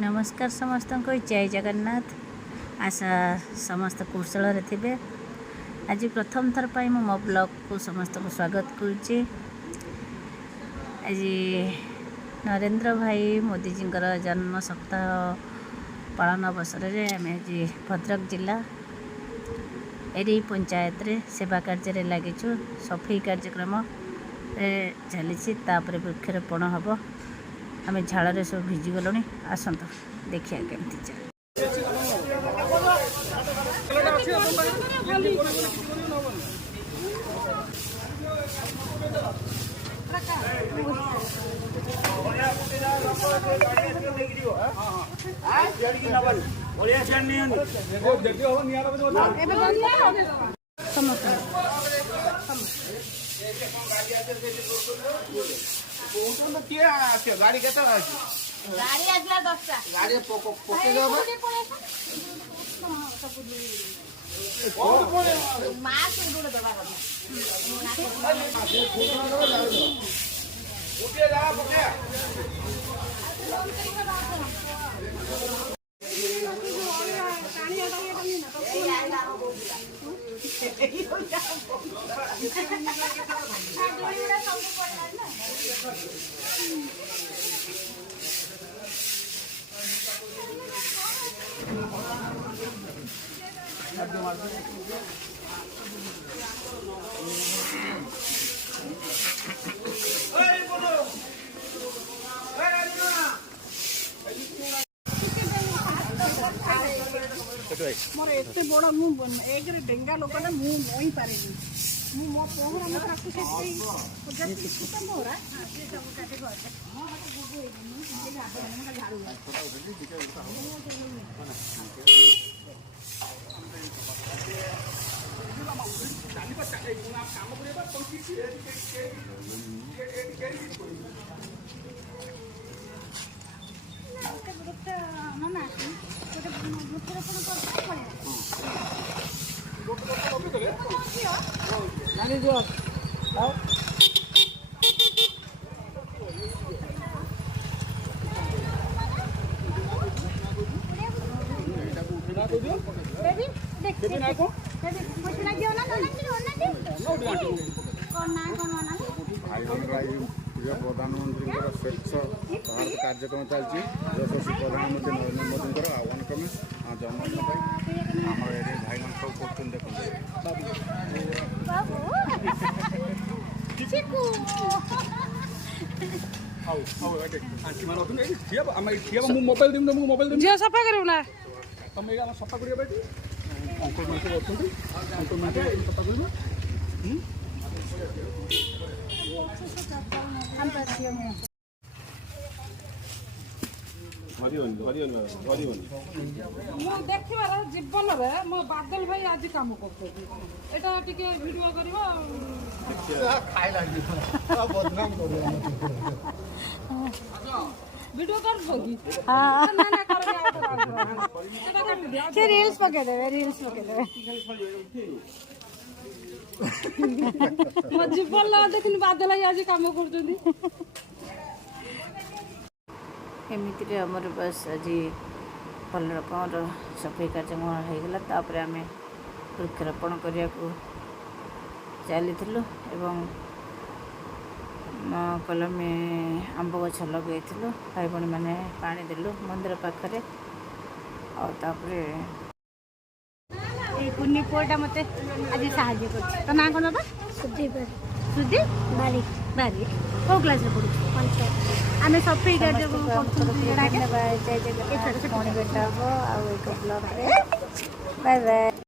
नमस्कार समस्त को जय जगन्नाथ। आशा समस्त कुशल थे। आज प्रथम थर पर मो ब्लॉग को समस्त को स्वागत करुच्ची। आज नरेंद्र भाई मोदी जी जन्म सप्ताह पालन अवसर में आम आज भद्रक जिला एरी पंचायत रे सेवा कार्य लगिचु। सफाई कार्यक्रम चली वृक्षरोपण हम। आम झाड़ सब भिजी गलुणी। आसत देखिए केमती गाड़ी के गाड़ी आसला 10टा गाड़ी पके जाबो मास गुड़ दबा उठे जा पके मोर एते बड़ा मु एक रे डेंगा लोक ना मु मोई पारे मु मो पोहरा मत राखु से तो मोरा से सब काटे घर हां मत बुबु ए मु झाड़ू प्रधानमंत्री स्वच्छ भारत कार्यक्रम चलती यशस्वी प्रधानमंत्री नरेंद्र मोदी आह्वान क्रमे जन्मदिन आम भाई मान सब कर देखो मोबाइल झील सफा कर सफा कर अंकुल मान सफा देखिबार जीवन में मो बादल भाई आज काम करता वीडियो कर वीडियो कर रील्स पकड़े रील्स पकड़े मो जीवन देखनी बादल भाई आज काम कर एमती आमर बस आज भल रकम सफाई कार्यक्रम होगा। तापर आम वृक्षरोपण करने को चली कलमी आंब गछ लगे भाई भाई मैंने पानी देलु मंदिर पाखे आउे कुन्नी पुआटा मत आज साहय कर। तो ना कौन बाबा सुधी बारी बारी कौ क्लास पढ़ु आम सफाई कार्य बाय बाय। Bye bye.